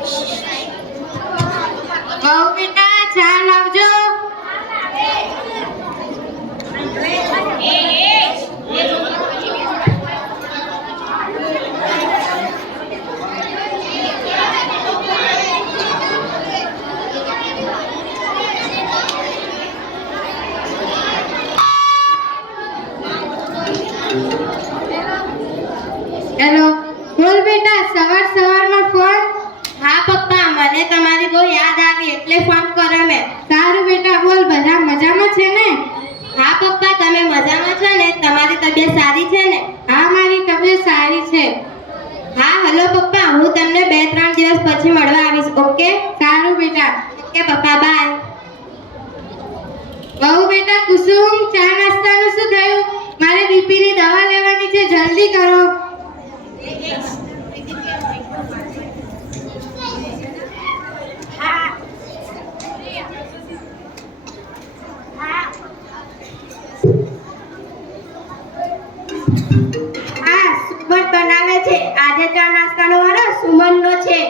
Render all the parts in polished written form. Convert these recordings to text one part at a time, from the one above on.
બહુ બેટા ચા લાવજો. હેલો, બોલ બેટા, સવાર સવારમાં ફોન? હા પપ્પા, મને તમારી બહુ યાદ આવી એટલે ફોન કર્યો મેં. સારું બેટા, બોલ, બધા મજામાં છે ને? હા પપ્પા, તમે મજામાં છો ને? તમારી તબિયત સારી છે ને? હા, મારી તબિયત સારી છે. હા હેલો પપ્પા, હું તમને 2-3 દિવસ પછી મળવા આવીશ. ઓકે? સારું બેટા. ઓકે પપ્પા, બાય. બહુ બેટા, કુસુમ, ચા નાસ્તાનું શું થયું? મારે બીપીની દવા લેવાની છે, જલ્દી કરો. સુમન બનાવે છે. આજે ચા નાસ્તાનો વારો સુમનનો છે.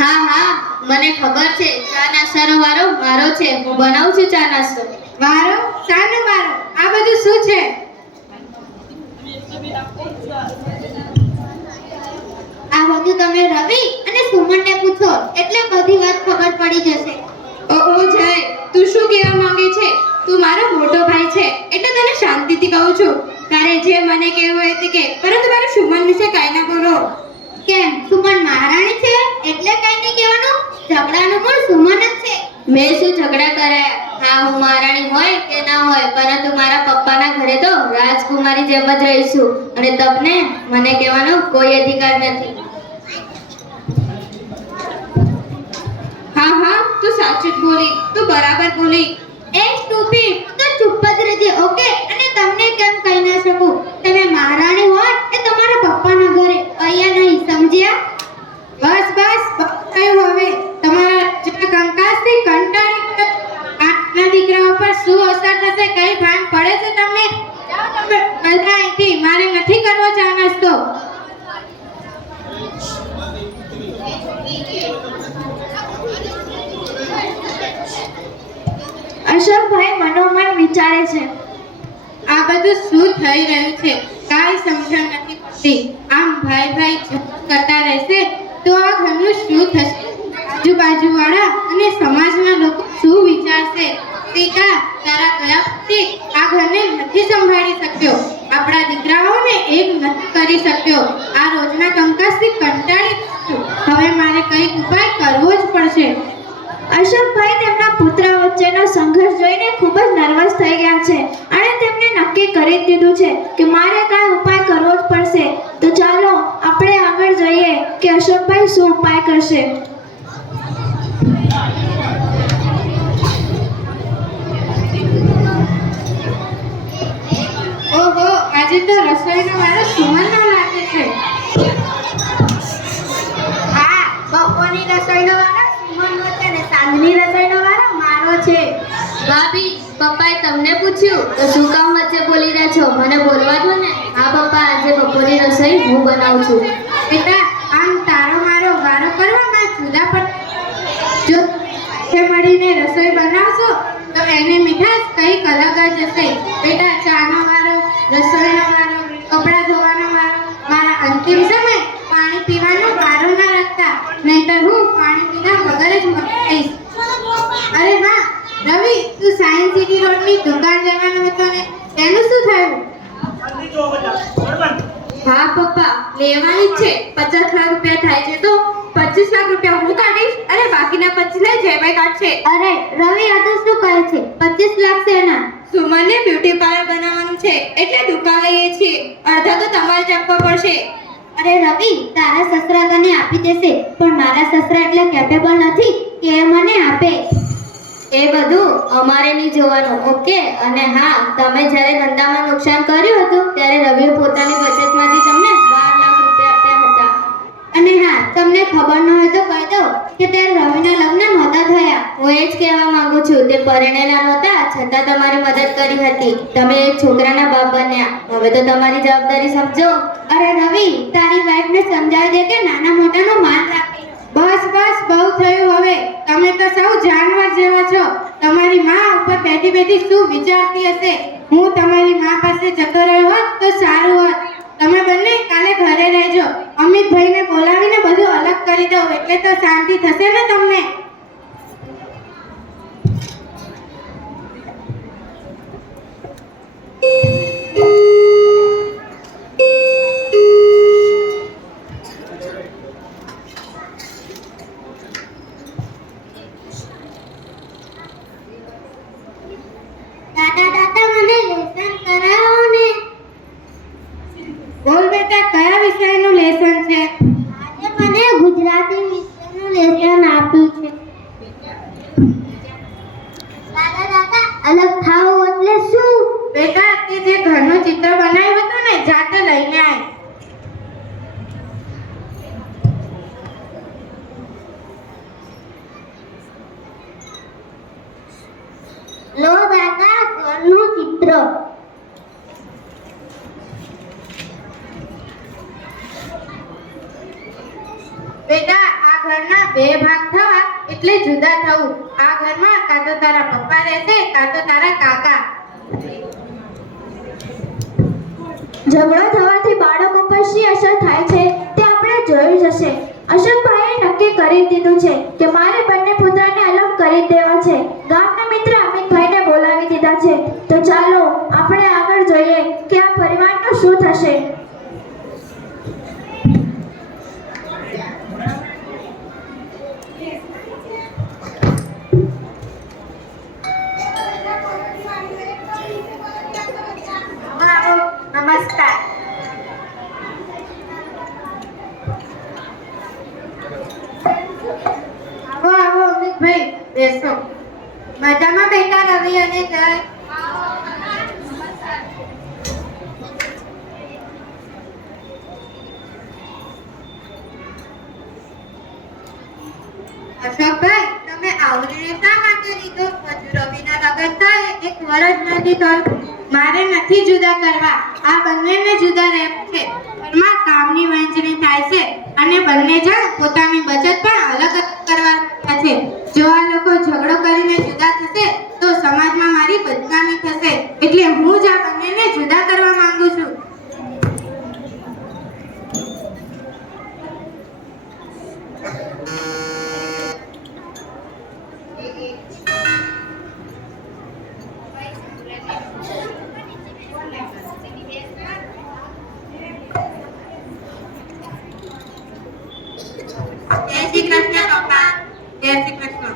હા હા, મને ખબર છે. ચા નાસ્તાનો વારો મારો છે. હું બનાવું છું ચા નાસ્તો. વારો? શાનો વારો? આ બધું શું છે? આ બધું તમે રવિ અને સુમનને પૂછો, એટલે બધી વાત ખબર પડી જશે. ઓહો જય, તું શું કહેવા માંગે છે? તું મારો મોટો ભાઈ છે એટલે તને શાંતિથી કહું છું. તારે જે મને કહેવું હોય તે કે, પરંતુ મારે સુમન વિશે કાઈ ના બોલો. કેમ, સુમન મહારાણી છે એટલે કાઈ નહીં કહેવાનું? ઝઘડાનું પણ સુમન જ છે. મેં શું ઝઘડા કરાયા? હા, હું મહારાણી હોય કે ના હોય, પરંતુ મારા પપ્પાના ઘરે તો રાજકુમારી જેમ જ રહીશું, અને તમને મને કહેવાનો કોઈ અધિકાર નથી. હા હા, તું સાચું જ બોલી, તું બરાબર બોલી. એ સ્ટુપિડ, તું ચૂપ જ રહેજે. ઓકે? અને તમને કેમ કહી ના શકું? તમે મહારાણી હોય એ તમારા પપ્પાના ઘરે, અહીંયા નહીં, સમજ્યા? બસ બસ, કયું હવે? તમારા કંકાસથી કંટાળી આટલા દીકરાઓ પર શું અસર થશે કઈ ભાન પડે છે તમને? જાઓ તમે બધા અહીંથી, મારે નથી કરવો ચા નાસ્તો. અશોકભાઈ મનોમન વિચારે છે, આ બધું શું થઈ રહ્યું છે? કાંઈ સમજણ નથી પડતી. આમ ભાઈ ભાઈ કરતા રહેશે તો આ ઘરનું શું થશે? આજુબાજુવાળા અને સમાજના લોકો શું વિચારશે? સીતા, તારા ગયા પછી આ ઘરને નથી સંભાળી શક્યો. આપણા દીકરાઓને એક નથી કરી શક્યો. આ રોજના કંકાસથી કંટાળી ગયો. હવે મારે કંઈક ઉપાય કરવો જ પડશે. અશોકભાઈ તેમના પુત્ર વચ્ચેનો સંઘર્ષ જોઈને ખૂબ જ નર્વસ થઈ ગયા છે અને તેમને નક્કી કરી દીધું છે કે મારે કાંઈ ઉપાય કરવો જ પડશે. તો ચાલો આપણે આગળ જઈએ કે અશોકભાઈ શું ઉપાય કરશે. ઓહો, આજે તો રસોઈનો વારો સુમનનો લાગે છે. હા, બપોરની રસોઈનો વારો સુમનનો છે ને સાંજની રસોઈનો વારો મારો છે. ભાભી, પપ્પાએ તમને પૂછ્યું તો શું કામ વચ્ચે બોલી રહ્યા છો? મને બોલવા દો ને. હા પપ્પા, આજે બપોરની રસોઈ હું બનાવું છું. બેટા, આમ તારો મારો વારો કરવામાં જુદા પડ. જો મળીને રસોઈ બનાવશો તો એની મીઠાશ કંઈક અલગ જ હશે. બેટા, ચાનો વારો, રસોઈનો વારો, કપડાં ધોવાનો વારો, મારા અંતિમ સમય પાણી પીવાનો વારો ના રાખતા, નહીંતર હું પાણી પીના વગર જ મરી જઈશ. અરે હા રવિ, તું સાયન્સ સિટી રોડની દુકાન લેવાનો હતો ને, તેનું શું થયું? હા પપ્પા, લેવાની જ છે. 50 લાખ રૂપિયા થાય છે તો 25 લાખ રૂપિયા હું કાઢીશ અને બાકીના 25 લાખ જયભાઈ કાઢશે. અરે રવિ, આ તો શું કહે છે? 25 લાખ શેના? સુમનને બ્યુટી પાર્લર બનાવવાનું છે એટલે દુકાન લઈએ છીએ. અડધા તો તમારે જ આપવા પડશે. અરે રવિ, તારા સસરા તને આપી દેશે, પણ મારા સસરા એટલે કેપેબલ નથી કે એ મને આપે. એ બધું અમારે નહીં જોવાનું. ઓકે? અને હા, તમે જ્યારે ધંધામાં નુકસાન કર્યું હતું ત્યારે રવિએ પોતાની બચતમાંથી તમને 12 લાખ રૂપિયા આપ્યા હતા. અને હા, તમને ખબર ન હોય તો કહી દો કે તે રવિના લગ્ન નહોતા થયા. હું એ જ કહેવા માંગુ છું, તે પરણેલા નહોતા છતાં તમારી મદદ કરી હતી. તમે એક છોકરાના બાપ બન્યા. હવે તો તમારી જવાબદારી સમજો. અરે રવિ, તારી વાઈફને સમજાવી દે કે નાના મોટાનું માન રાખે. બસ બસ, બહુ થયું હવે. તમે તો સૌ જાનવર જેવા છો. તમારી માં ઉપર બેઠી બેઠી શું વિચારતી હશે? હું તમારી માં પાસે જતો રહ્યો હોત તો સારું હોત. તમે બંને કાલે ઘરે રહેજો. અમિતભાઈને બોલાવીને બધું અલગ કરી દઉં એટલે તો શાંતિ થશે ને તમને. દાદા દાદા, મને લેસન કરાવો ને. બોલ બેટા, કયા વિષયનું લેસન છે? આજે મને ગુજરાતી વિષયનું લેસન આપ્યું છે. દાદા દાદા, અલગ થાવ એટલે શું? બેટા, તે જે ઘરનું ચિત્ર બનાવ્યું હતું ને, જાતે લઈને આય. લો દાદા, ઘરનું ચિત્ર. બેટા, આ ઘરના બે ભાગ થવા એટલે જુદા થવું. આ ઘરમાં કાં તો તારા પપ્પા રહેશે કાં તો તારા કાકા. ઝઘડો થવાથી બાળકો પર શી અસર થાય છે તે આપણે જોયું જ હશે. અશોકભાઈએ નક્કી કરી દીધું છે કે મારે બંને પુત્રને અલગ કરી દેવા છે. ગામના મિત્ર અમિતભાઈને બોલાવી દીધા છે. તો ચાલો આપણે આગળ જોઈએ કે આ પરિવારનું શું થશે. આવો, નમસ્કાર. આવો આવો અમિતભાઈ, બેસો. મજામાં બેટા રવિ અને જય? અશોકભાઈ, તમે આવરીને શા માટે લીધો? હજુ રવિના લગ્ન થાય 1 વર્ષ નથી થયું. મારે નથી જુદા કરવા, આ બંનેને જુદા રહેવું છે. ઘરમાં કામની વહેંચણી થાય છે અને બંને જણ પોતાની બચત પણ અલગ કરવા છે. જો આ લોકો ઝઘડો કરીને જુદા થશે તો સમાજમાં મારી બદનામી થશે. એટલે હું જ આ બંનેને જુદા કરવા માંગુ છું. જય શ્રી કૃષ્ણ પપ્પા. જય શ્રી કૃષ્ણ.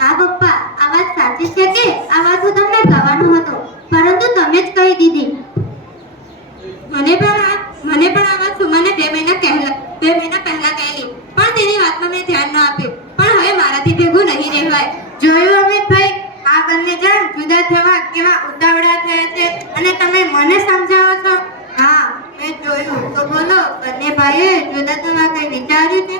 હા પપ્પા, આ વાત સાચી છે કે આ વાત હું તમને કહેવાનો હતો પરંતુ તમે જ કહી દીધી. મને પણ આ વાત સુમને 2 મહિના પહેલા કહેલી, પણ તેની વાતમાં મેં ધ્યાન ન આપ્યું. પણ હવે મારાથી ભેગું નહીં રહેવાય. જોયું અમિતભાઈ, આ બંને જણ જુદા થવા કેવા ઉતાવળા થયા છે અને તમે મને સમજાવો છો? હા, મેં જોયું. તો બોલો, બંને ભાઈએ જુદા થવા કઈ વિચાર્યું છે?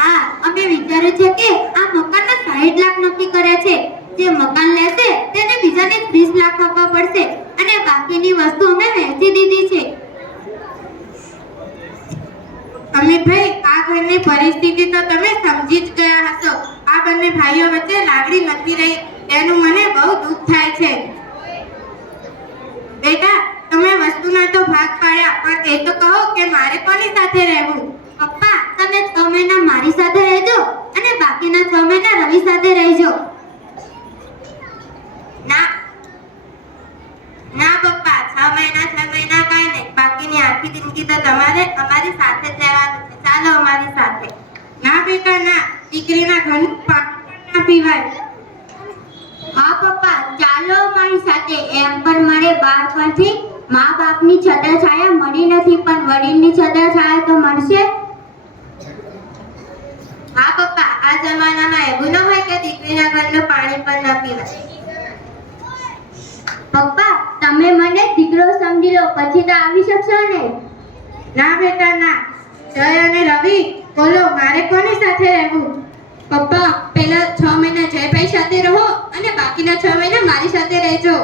હા, અમે વિચાર્યું છે કે આ મકાનના 60 લાખ નક્કી કર્યા છે. જે મકાન લેશે તેને બીજાને 30 લાખ આપવા પડશે અને બાકીની વસ્તુ અમે વહેંચી દીધી છે. અમિતભાઈ, આ ઘરની પરિસ્થિતિ તો તમે સમજી જ ગયા હશો. આ બંને ભાઈઓ વચ્ચે લાગણી નથી રહી, તેનું મને બહુ દુઃખ થાય છે. બેટા, તમે વસ્તુના તો ભાગ પાડ્યા, પણ એ તો કહો કે મારે કોની સાથે રહેવું? પપ્પા, તમે 6 મહિના મારી સાથે રહેજો અને બાકીના 6 મહિના રવિ સાથે રહેજો. ના ના પપ્પા, 6 મહિના કાંઈ નહીં. બાકીની આખી જિંદગી તો તમારે અમારી સાથે જ રહેવાનું છે. ચાલો અમારી સાથે. ના બેટા ના, દીકરીના ઘરનું પાણી ના પીવાય. હા પપ્પા, ચાલો મારી સાથે. એમ પણ મને બાળપણથી મા બાપની છત્રછાયા મળી નથી, પણ વડીલની છત્રછાયા તો મળશે. હા પપ્પા, આ જમાનામાં એવું ન હોય કે દીકરીના ઘરનું પાણી પણ ન પીવાય. પપ્પા, તમે મને દીકરો સમજી લો, પછી તો આવી શકશો ને. ના બેટા ના, જય અને રવિ, બોલો મારે કોની સાથે રહેવું? પપ્પા, પહેલા 6 મહિના જયભાઈ સાથે રહો અને બાકીના 6 મહિના મારી સાથે રહેજો.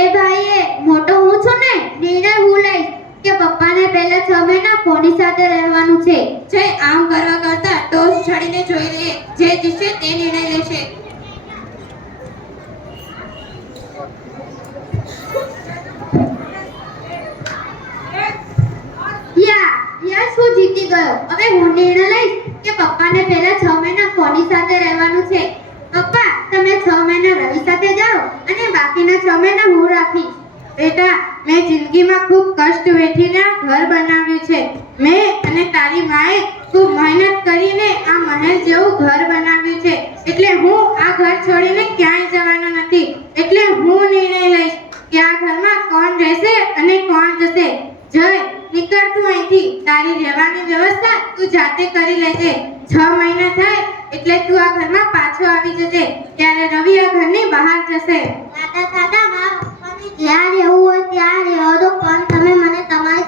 એ ભાઈએ મોટો હું છું ને, નિર્ણય હું લઈશ કે પપ્પાને પહેલા 6 મહિના કોની સાથે રહેવાનું છે. જય આમ કરવા કરતા ટોસ છડીને જોઈ લે. જે જીતશે તે નિર્ણય લેશે. યસ હું જીતી ગયો. હવે હું નિર્ણય લઈશ કે પપ્પાને પહેલા 6 મહિના કોની સાથે રહેવાનું છે. પપ્પા, તમે 6 મહિના રવિ સાથે જાઓ અને બાકીના 6 મહિના હું રાખીશ. બેટા, મેં જિંદગીમાં ખૂબ કષ્ટ વેઠીને આ ઘર બનાવ્યું છે. મેં અને તારી માએ ખૂબ મહેનત કરીને આ મહેલ જેવું ઘર બનાવ્યું છે. એટલે હું આ ઘર છોડીને ક્યાંય જવાનો નથી. એટલે હું નિર્ણય લઈશ કે આ ઘરમાં કોણ રહેશે અને કોણ જશે. જય, નીકળ તું અહીંથી. તારી રહેવાની વ્યવસ્થા તું જાતે કરી લેજે. 6 મહિના થાય એટલે તું આ ઘરમાં પાછો આવી જજે. ત્યારે રવિ આ ઘરની બહાર જશે. દાદા, મારા પપ્પાને જ્યાં રહેવું હોય ત્યાં રહેવા દો, પણ તમે મને તમારી